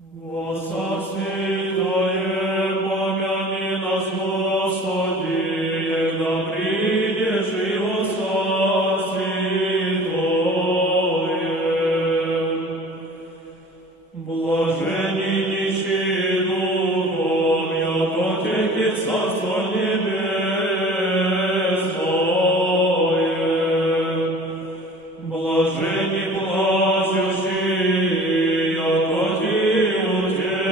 Во царстве Твоем помяни нас, Господи, егда придешь и во царстве Твоем. Блажени нищие духом, яко теки царство небесное. Блажени плачущие, яко ти утешатся.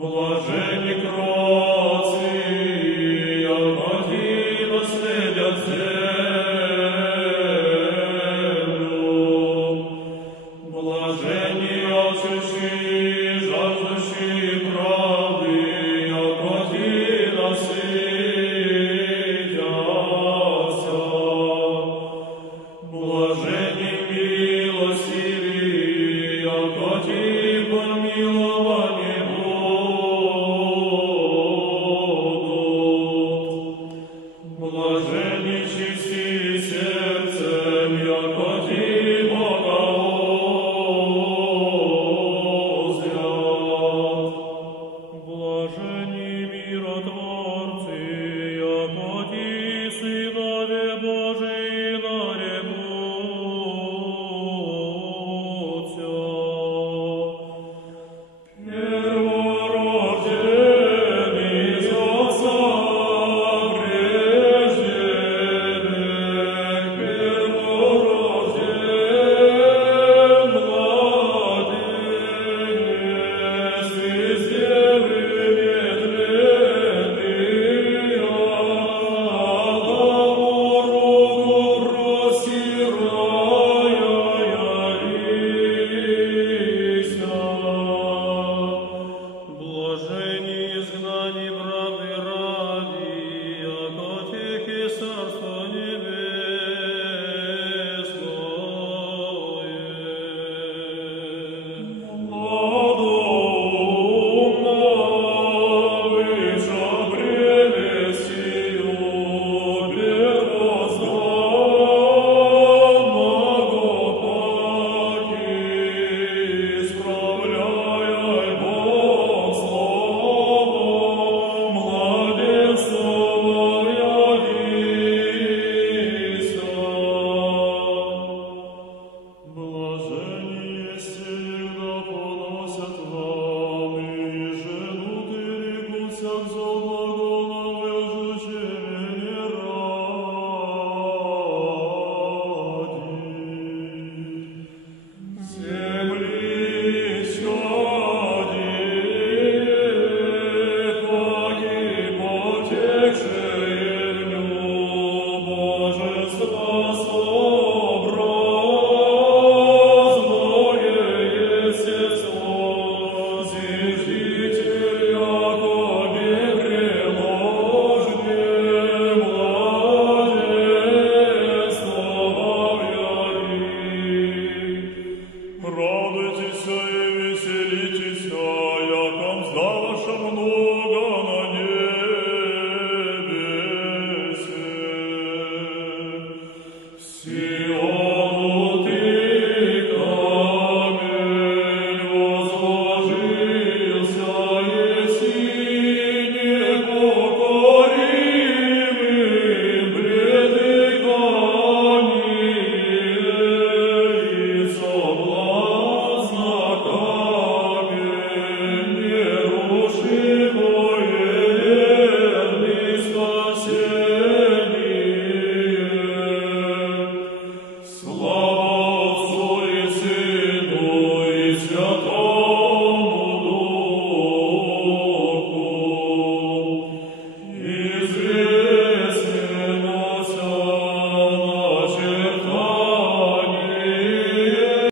Блажени кроцки, яко ти наследят землю. Блажени алчущие, жаждущие правды, яко ти насытятся. Блажени милостивые, яко ти помилование будут. Блажени чистые сердцем, яко